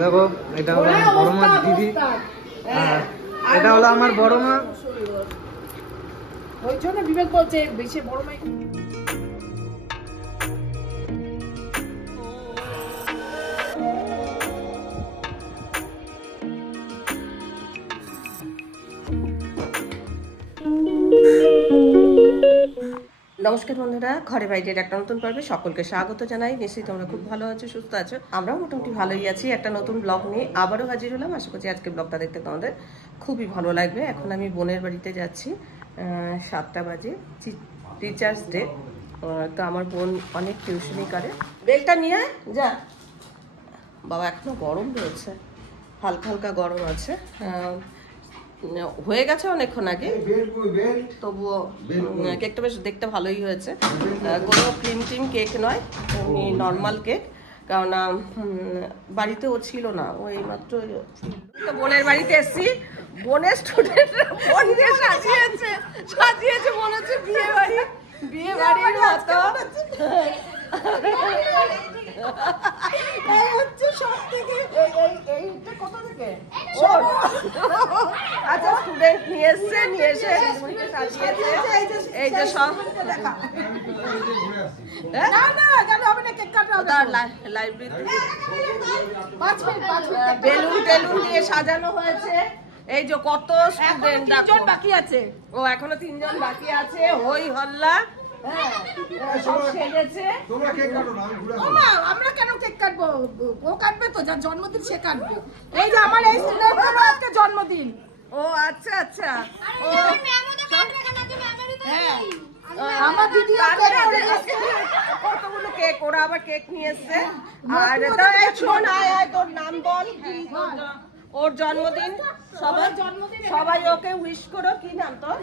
দেখো এটা হলো বড় মা দিদি, এটা হলো আমার বড় মা। ওই জন্য বিবেক বলছে বেশি বড় মা। নমস্কার বন্ধুরা, ঘরে বাইরের একটা নতুন পর্বে সকলকে স্বাগত জানাই। নিশ্চয়ই তোমরা খুব ভালো আছো, সুস্থ আছো। আমরাও মোটামুটি ভালোই আছি। একটা নতুন ব্লগ নিয়ে আবারও হাজির হলাম। আশা করছি আজকে ব্লগটা দেখতে তোমাদের খুবই ভালো লাগবে। এখন আমি বোনের বাড়িতে যাচ্ছি, 7টা বাজে, টিচার্স ডে। তো আমার বোন অনেক টিউশনি করে। বেলটা নিয়ে যা বাবা, এখনো গরম রয়েছে, হালকা হালকা গরম আছে। হয়ে গেছে অনেকক্ষণ আগে, তবুও কেকটা বেশ দেখতে ভালোই হয়েছে। কোনো ক্রিম টিম কেক নয়, এমনি নর্মাল কেক। কারণ বাড়িতে ও ছিল না, ও এইমাত্র তো বোনের বাড়িতে এসছি। বোনের স্টুডেন্টরা বোন দিয়ে সাজিয়েছে মনে হচ্ছে বিয়ে বাড়ির মতো। আচ্ছা, স্টুডেন্ট নিয়ে এসে এই যে সব বেলুন টেলুন দিয়ে সাজানো হয়েছে। এই যে কত স্টুডেন্ট বাকি আছে, ও এখনো 3 জন বাকি আছে। হই হল্লা, আমরা কেন কেক কাটবো? ও কাটবে তো, যার জন্মদিন সে কাটবে। এই যে আমার এই স্টুডেন্টের আজকে জন্মদিন। ও আচ্ছা আচ্ছা, আমার দিদি কতগুলো কেক, ওরা আবার কেক নিয়ে এসছে। আর শোন, তোর নাম বল, ওর জন্মদিন, সবাই ওকে উইশ করো। কি নাম তোর?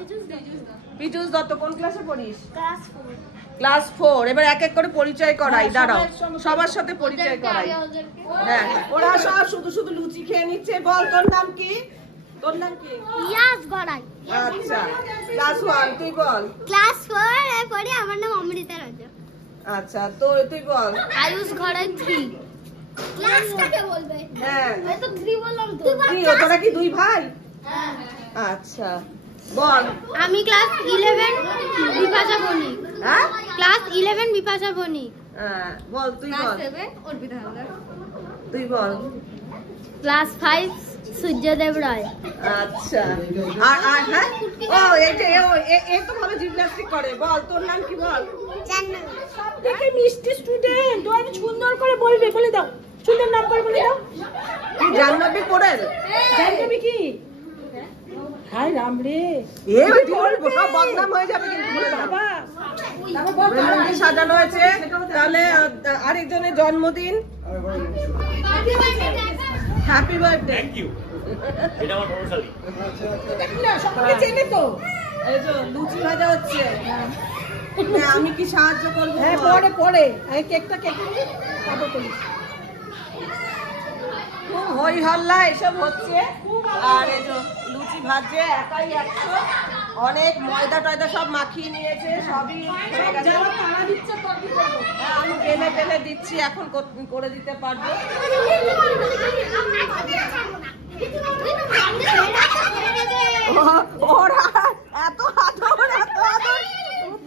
পিজুস দত্ত। কোন ক্লাসে পড়িস? ক্লাস 4। এবার এক এক করে পরিচয় করাই, দাঁড়াও, সবার সাথে পরিচয় করাই। হ্যাঁ, ওরা সব শুধু লুচি খেয়ে নিচ্ছে। বল তোর নাম কি? তোর নাম কি? ইয়াস গড়াই। আচ্ছা, ক্লাস 1। তুই বল। ক্লাস 4 এর পরে আমার নাম অমৃতা রাজা। আচ্ছা, তো তুই বল। আয়ুষ গড়াই 3। ক্লাসটাকে বলবে? হ্যাঁ, আমি তো 3 বললাম তো। তোরা কি 2 ভাই? হ্যাঁ। আচ্ছা, বল। আমি ক্লাস 11 বিপাশা বণিক। হ্যাঁ, ক্লাস 11 বিপাশা বণিক। হ্যাঁ, বল তুই বল। ক্লাস 7 অর্পিতা হালদার। তুই বল। ক্লাস 5 সূর্যদেব রায়। আচ্ছা, আর হ্যাঁ, ও এই যে এ তো ভালো জিমন্যাস্টিক করে। বল তোর নাম কি? বল। জান্নাত। দেখে মিষ্টি স্টুডেন্ট, ও আমি সুন্দর করে বলবে, বলে দাও, সুন্দর নাম করে বলে দাও। কি জাহ্নবী পড়েন? জানবি কি? হাই রাম রে, এ সব বদনাম হয়ে যাবে কিন্তু, বলে দাও। বাবা বেলুন দিয়ে সাজানো হয়েছে। তাহলে আরেকজনের জন্মদিন। Happy birthday. Thank you. এটা আমার বড় শালি। সবাই চেনে তো। এই যে লুচি ভাজা হচ্ছে। আমি কি সাহায্য করবো? হ্যাঁ, পরে এই কেকটা কেটে দিই, তারপর করি। খুব হই হল্লা এসব হচ্ছে। আর এই যে লুচি ভাজছে একাই 100, অনেক ময়দা টয়দা সব মাখিয়ে নিয়েছে, সবই হয়ে গেছে। হ্যাঁ, আমি বেলে দিচ্ছি, এখন করে দিতে পারবো। ওরা এত আদর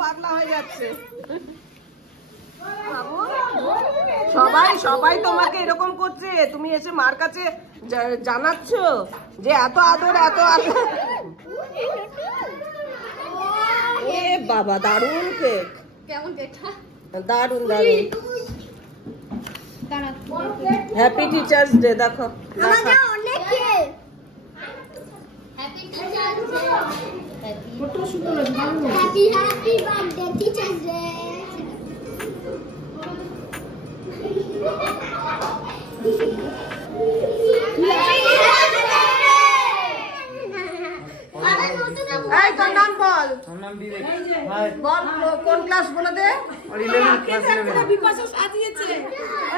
পাগলা হয়ে যাচ্ছে। সবাই তোমাকে এরকম করছে, তুমি এসে মার কাছে জানাচ্ছ যে এত আদর। এ বাবা, দারুণ কেক। কেমন কেকটা? দারুণ। Happy teachers day. দেখো আমাদের অনেক কেক। Happy teachers day. কত সুন্দর লাগে, ভালো লাগে। Happy birthday teachers day. এই তোর নাম বল। আমার নাম বিবেক। বল কোন ক্লাস বলে দে। 11 ক্লাস 11। বিপাশা সাজিয়েছে।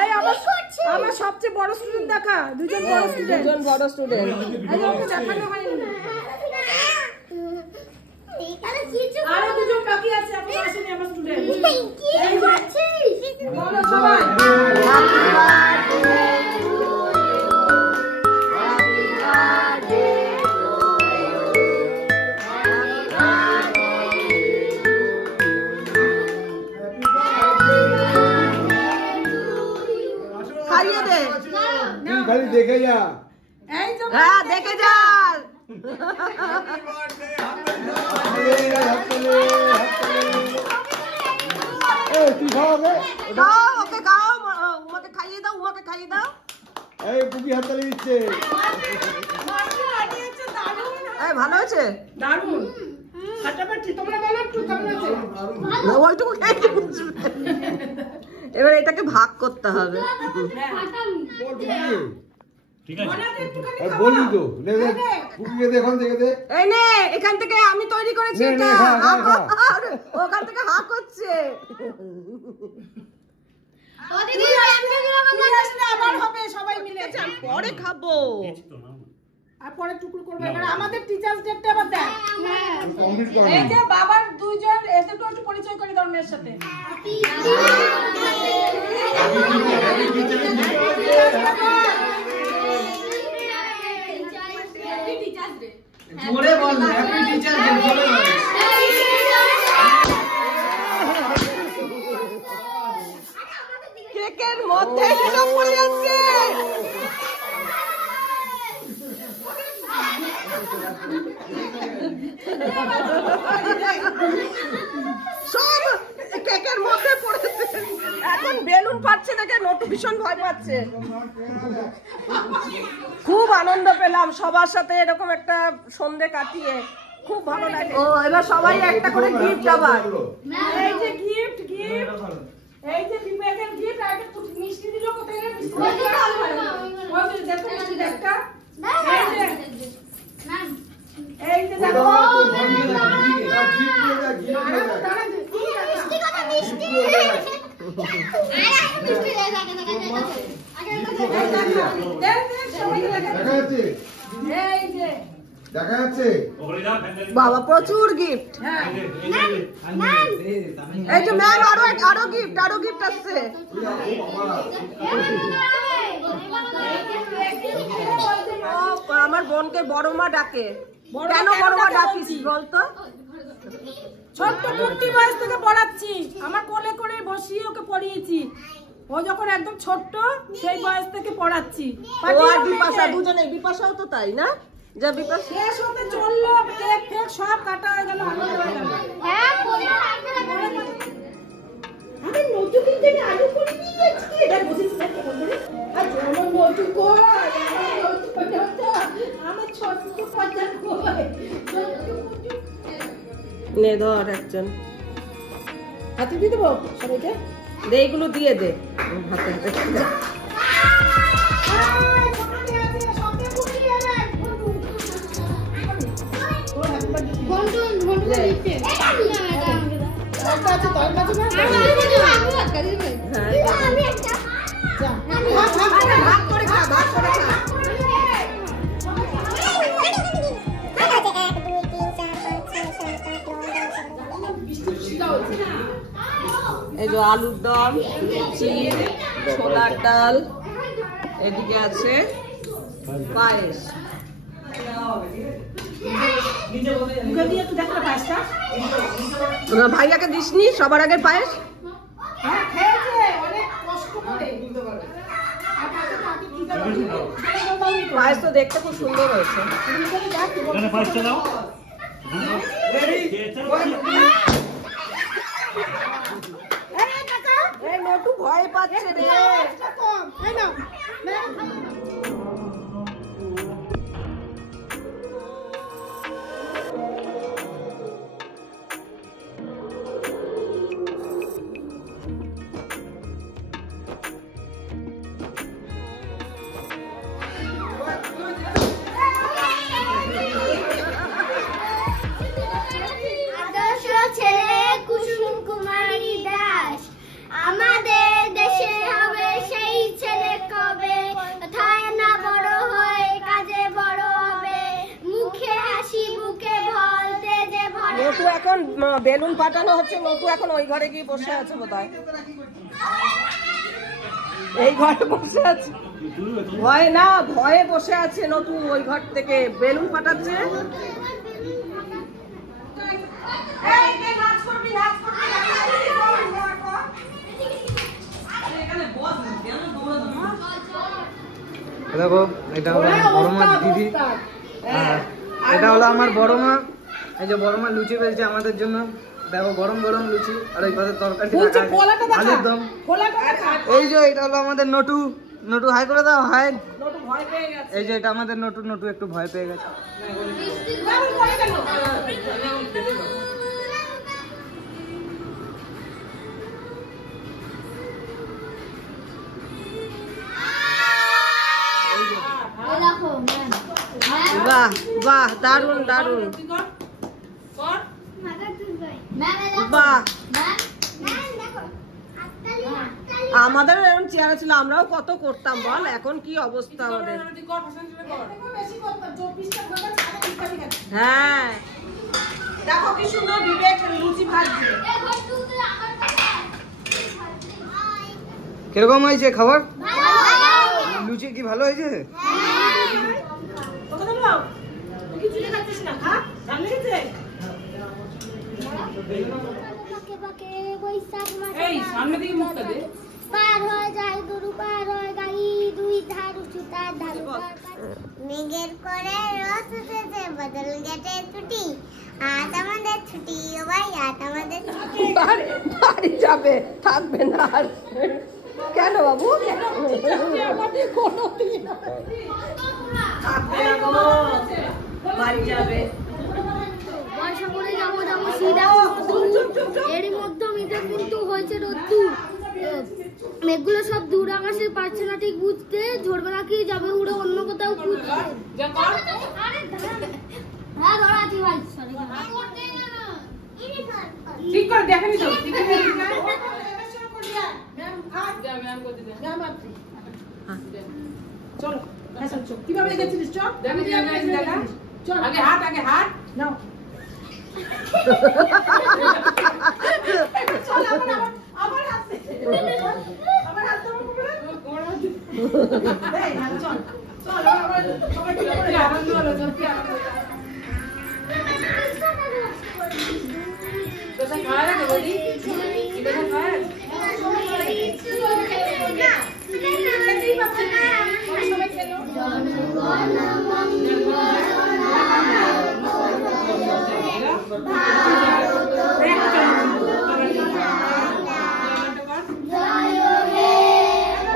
এই আমার সবচেয়ে বড় স্টুডেন্ট দেখা, দুজন বড় স্টুডেন্ট। দুজন বড় স্টুডেন্ট। এই ওকে দেখানো হয়নি। আরে কিছু আরো দুজন বাকি আছে, আপনি আসেনি আমার স্টুডেন্ট। কি করছিস? বলো খাইয়ে দে। তুই খালি দেখে যা। এই যে হ্যাঁ দেখে যা। তুই খাওয়াবে? দাও ওকে খাও, উমাকে খাইয়ে দাও, উমাকে খাইয়ে দাও। এই বুকি হাততালি দিচ্ছে। এই ভালো আছে? দারুণ ফাটাফাটি। তোমরা বলো একটু কেমন আছে? না, ওইটুকু খেয়ে কি বুঝবে? এবার এটাকে ভাগ করতে হবে। ঠিক আছে বলি তো বুকিকে দে, এখন দেখে দে। এই নে, এখান থেকে আমি তৈরি করেছি নে, এটা। নে, খা, খা, খা। আরে, ওখান থেকে হাক হচ্ছে। আবার হবে সবাই মিলে। পরে খাবো। আর পরে টুকরো করবো। এবার আমাদের টিচার্স ডেটা আবার দেখ। কমপ্লিট কর। এই যে বাবার দুইজন এসে একটু পরিচয় করে দাও মেয়ের সাথে। জোরে বল, হ্যাপি টিচার ডে জোরে বল। কেকের মধ্যে সব পড়ে যাচ্ছে। সব কেকের মধ্যে পড়েছে। এখন বেলুন ফাটছে দেখে নটু ভীষণ ভয় পাচ্ছে। খুব আনন্দ পেলাম সবার সাথে এরকম একটা সন্ধে কাটিয়ে, খুব ভালো লাগে। ও এবার সবাই একটা করে গিফট আবার। এই যে গিফট এই যে বিবেকের গিফট। আর একটা মিষ্টি দিল কোথায় রে? মিষ্টি ওই যে দেখো মিষ্টি একটা। এই যে দেখো দেখা যাচ্ছে বাবা প্রচুর গিফট। এই যে ম্যাম আরো গিফট আসছে। আমার বোনকে বড় মা ডাকে। কেন বড় মা ডাকিস বলতো? ছোট্ট কুর্তি বয়স থেকে পড়াচ্ছি, আমার কোলে করে বসিয়ে ওকে পড়িয়েছি। ও যখন একদম ছোট্ট সেই বয়স থেকে পড়াচ্ছি। ও আর বিপাশা দুজনে, বিপাশাও তো তাই না? যা বিপাশা শেষ হতে চললো, কেক ফেক সব কাটা হয়ে গেল, আনন্দ হয়ে গেল। আমি নটু কিনতে আলু করে নিয়ে গেছি। এটা বসিস না কেমন করে? আর যেমন নটু কই, আমার ছোট্ট পাজা কই। নে ধর একজন হাতে দিয়ে দেবো সবাইকে। দে, এগুলো দিয়ে দে হাতে হাতে। ভাগ করে খা, ভাগ করে খা। এই যে আলুর দম, চিড়, ছোলার ডাল, এদিকে আছে পায়েস। ভাইয়াকে দিসনি সবার আগে পায়েস? পায়েস তো দেখতে খুব সুন্দর হয়েছে। পাঁচটা দাও নটু ভয় পাচ্ছে রে। আদর্শ ছেলে কুসুম কুমারী দাস, আমাদের দেশে হবে সেই ছেলে কবে, কথায় না বড় হয় কাজে বড় হবে, মুখে হাসি বুকে বলতে যে ভরে। নটু এখন বেলুন ফাটানো হচ্ছে, নটু এখন ওই ঘরে গিয়ে বসে আছে বোধহয়। এই ঘরে বসে আছে, ভয় না ভয়ে বসে আছে নটু, ওই ঘর থেকে বেলুন ফাটাচ্ছে। দেখো এটা হলো বড় মা দিদি, আর এটা হলো আমার বড় মা। এই যে বড় মা লুচি পেয়েছে আমাদের জন্য, দেখো গরম গরম লুচি, আর ওই পাশে তরকারি আলুর দম। এই যে এটা হলো আমাদের নটু, নটু হাই করে দাও, হাই। এই যে এটা আমাদের নটু, নটু একটু ভয় পেয়ে গেছে। বাহ বাহ, দারুন দারুন, বাহ। আমাদের এরকম চেয়ারে ছিল, আমরাও কত করতাম বল, এখন কি অবস্থা আমাদের। হ্যাঁ দেখো কি সুন্দর বিবেক লুচি ভাজছে। কিরকম হয়েছে খাবার? লুচি কি ভালো হয়েছে? পার হয়ে যায় গরু, পার হয়ে গাড়ি, দুই ধার উঁচু তার ঢালু। মেঘের করে রস উঠেছে, বদল গেছে ছুটি, আজ আমাদের ছুটি, ও ভাই আজ আমাদের ছুটি। বাড়ি যাবে, থাকবে না আর। কেন বাবু? বাড়ি যাবে। বর্ষা করে যাবো যাবো সিধা, এরই মধ্যে মিটার কিন্তু হয়েছে রোদ্দুর, মেঘগুলো সব দূর আকাশে পারছে না ঠিক বুঝতে, ঝরবে না কি যাবে উড়ে অন্য কোথাও খুঁজতে। হ্যাঁ ধরা আছি ভাই, ঠিক করে দেখেনি তো, চলো কিভাবে গেছিলিস? চল চল, আগে হাত, আগে হাত নাও। চল আমার হাত, আমার হাত চল চল, আনন্দ হলো, চলছি আনন্দ। কোথায় খাওয়া লাগে বলি? কোথায় খাওয়া?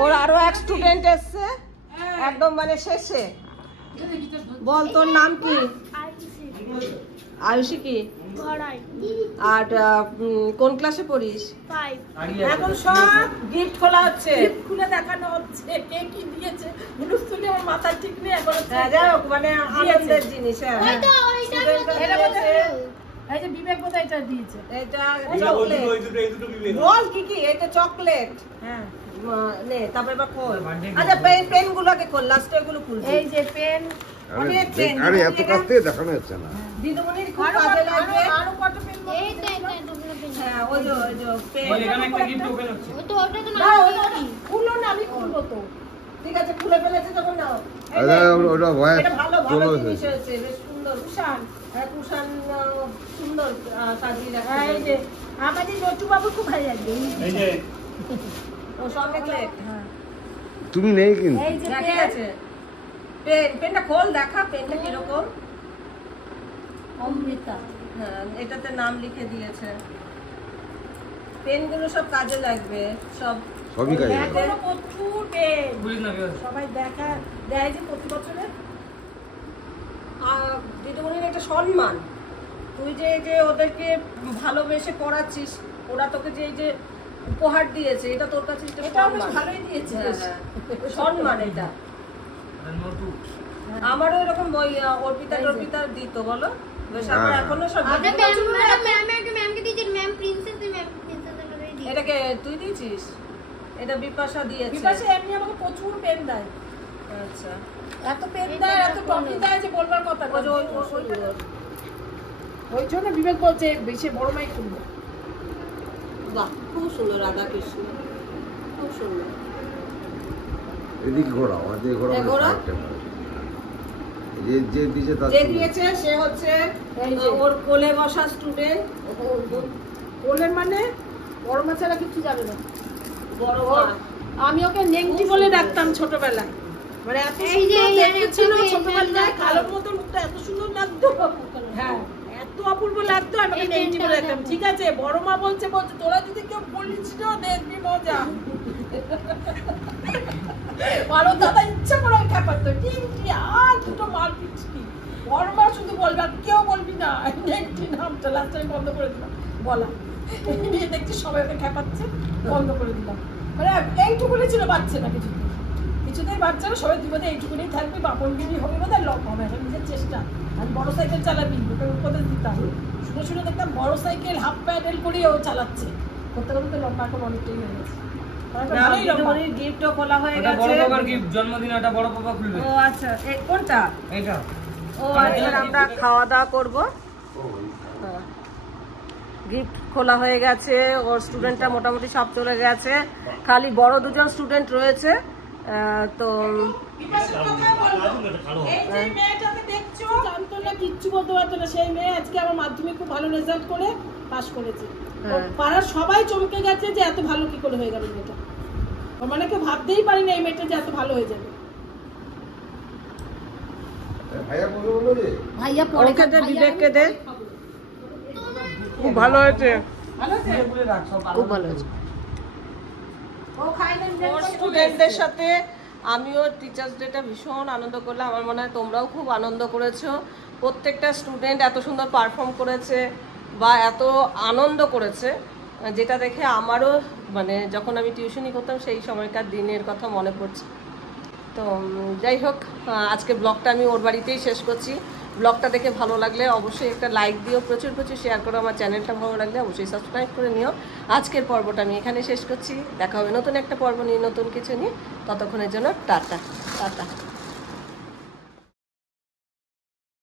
ওর আরো এক স্টুডেন্ট এসছে একদম মানে শেষে। বল তোর নাম কি? আয়ুষী কি? আর কোন ক্লাসে পড়িস? এখন সব গিফট খোলা হচ্ছে, খুলে দেখানো হচ্ছে কে কি দিয়েছে। মুনুস্তুলি আমার মাথার ঠিক নেই এখন। যাই হোক, মানে আনন্দের জিনিস। এই যে বিবেক বোধহয় এটা দিয়েছে, এটা চকলেট। বল কি কি? এটা চকলেট। হ্যাঁ নে তারপর এবার খোল। আচ্ছা পেন গুলোকে খোল, লাস্টে এগুলো খুল। এই যে পেন, অনেক পেন। আরে এত কাছ থেকে দেখানো যাচ্ছে না। দিদিমণির খুব কাজে লাগবে। আরো কত পেন? এই তো হ্যাঁ ওই যে পেন। এখানে একটা গিফট ওপেন হচ্ছে। ওটা ওটা তো না খুলো না, আমি খুলবো তো। ঠিক আছে, খুলে ফেলেছে যখন নাও। আরে ওটা ভয় এটা ভালো ভালো চলো জিনিস হয়েছে, বেশ সুন্দর। কুশান, হ্যাঁ কুশান সুন্দর সাজিয়ে রাখছে। হ্যাঁ এই যে আমাদের নটু বাবু খুব ভালো লাগবে। এই যে ও চকলেট। তুমি নেই কিন্তু। এই যে ঠিক আছে, পেনটা খোল, দেখা পেনটা কিরকম। অমৃতা, হ্যাঁ এটাতে নাম লিখে দিয়েছে। পেনগুলো সব কাজে লাগবে, সব সবই কাজে লাগবে। এখনো প্রচুর পেন, বুঝিস না কি সবাই দেখা দেয় যে প্রতি বছরে। দিদিমণির একটা সম্মান, তুই যে যে ওদেরকে ভালোবেসে পড়াচ্ছিস, ওরা তোকে যে এই যে উপহার দিয়েছে, এটা তোর কাছে একটা এটাও বেশ সম্মান। ভালোই দিয়েছে। হ্যাঁ, হ্যাঁ, সম্মান এটা। নটু আমারও এরকম বই অর্পিতা টর্পিতা দিত বলো, বেশ আমার হ্যাঁ। এখনো সব। আগে ম্যামকে দিয়েছেন, ম্যাম প্রিন্সেস দিয়ে এটাকে তুই দিয়েছিস? এটা বিপাশা দিয়েছে। বিপাশে এমনি আমাকে প্রচুর পেন দেয়, আচ্ছা, এত পেন দেয়, এত টপি দেয় যে বলবার কথা না। ওই জন্য বিবেক বলছে বেশি বড় মাই খুলবো। বাহ খুব সুন্দর, রাধা কৃষ্ণ খুব সুন্দর। এদিকে ঘোরাও, এদিকে ঘোরাও। এ ঘোরাও। যে দিয়েছে তার যে দিয়েছে সে হচ্ছে এই যে। ওর কোলে বসা স্টুডেন্ট। বললেন মানে বড় মা ছাড়া কিছু যাবে না। বড় মা। আমি ওকে নেংটি বলে ডাকতাম ছোটবেলায়, মানে এত এই যে সুন্দর এই দেখতে ছিল এই ছোটবেলায়, এই কালোর মতো মুখটা এত সুন্দর লাগতো। হ্যাঁ, এত অপূর্ব লাগতো। আমি এই নেংটি বলে রাখতাম। পেনটা ঠিক আছে, বড় মা বলছে তোরা যদি কেউ বলিস না দেখবি মজা। বড় দাদা ইচ্ছা করে খেপাতো, টিংটি আর দুটো মার পিচকি। বড় মা শুধু বলবে আর কেউ বলবি না, নেংটি নামটা লাস্ট টাইম বন্ধ করে দিলাম বলা। নিয়ে দেখছি সবাই ওকে খেপাচ্ছে, বন্ধ করে দিলাম। মানে এইটুকুনি ছিল, বাচ্চা না কিছুতেই বাচ্চা না, সবাই তুই বোধহয় এইটুকুনি থাকবি, বাপনগিরি হবে বোধহয়, লক হবে, এটা নিজের চেষ্টা। আমি বড় সাইকেল চালাবি, ওকে উপদেশ দিতাম। শুনে দেখতাম বড় সাইকেল হাফ প্যাডেল করে ও চালাচ্ছে, করতে করতে লম্বা এখন অনেকটাই হয়ে গেছে। গিফটও খোলা হয়ে এটা গেছে। বড় বাবার গিফট, জন্মদিন এটা বড় বাবা খুলবে। ও আচ্ছা, কোনটা? এইটা ও আচ্ছা, আমরা খাওয়া দাওয়া করবো। গিফট খোলা হয়ে গেছে, ওর স্টুডেন্টরা মোটামুটি সব চলে গেছে, খালি বড় দুজন স্টুডেন্ট রয়েছে। তো এই যে মেয়েটাকে দেখছো, জানতো না, কিচ্ছু বলতে পারতো না, সেই মেয়ে আজকে আমার মাধ্যমিক খুব ভালো রেজাল্ট করে পাস করেছে। পাড়ার সবাই চমকে গেছে যে এত ভালো কি করে হয়ে গেল মেয়েটা। মানে কেউ ভাবতেই পারি না এই মেয়েটা যে এত ভালো হয়ে যাবে। ভাইয়া বলে বললো যে ভাইয়া ওকে দে, বিবেককে দে। খুব ভালো হয়েছে, খুব ভালো হয়েছে। ওর স্টুডেন্টদের সাথে আমিও টিচার্স ডেটা ভীষণ আনন্দ করলাম। আমার মনে হয় তোমরাও খুব আনন্দ করেছো। প্রত্যেকটা স্টুডেন্ট এত সুন্দর পারফর্ম করেছে বা এত আনন্দ করেছে, যেটা দেখে আমারও মানে যখন আমি টিউশনি করতাম সেই সময়কার দিনের কথা মনে পড়ছে। তো যাই হোক, আজকে ব্লগটা আমি ওর বাড়িতেই শেষ করছি। ব্লগটা দেখে ভালো লাগলে অবশ্যই একটা লাইক দিও, প্রচুর শেয়ার করো। আমার চ্যানেলটা ভালো লাগলে অবশ্যই সাবস্ক্রাইব করে নিও। আজকের পর্বটা আমি এখানে শেষ করছি। দেখা হবে নতুন একটা পর্ব নিয়ে, নতুন কিছু নিয়ে। ততক্ষণের জন্য টাটা টাটা।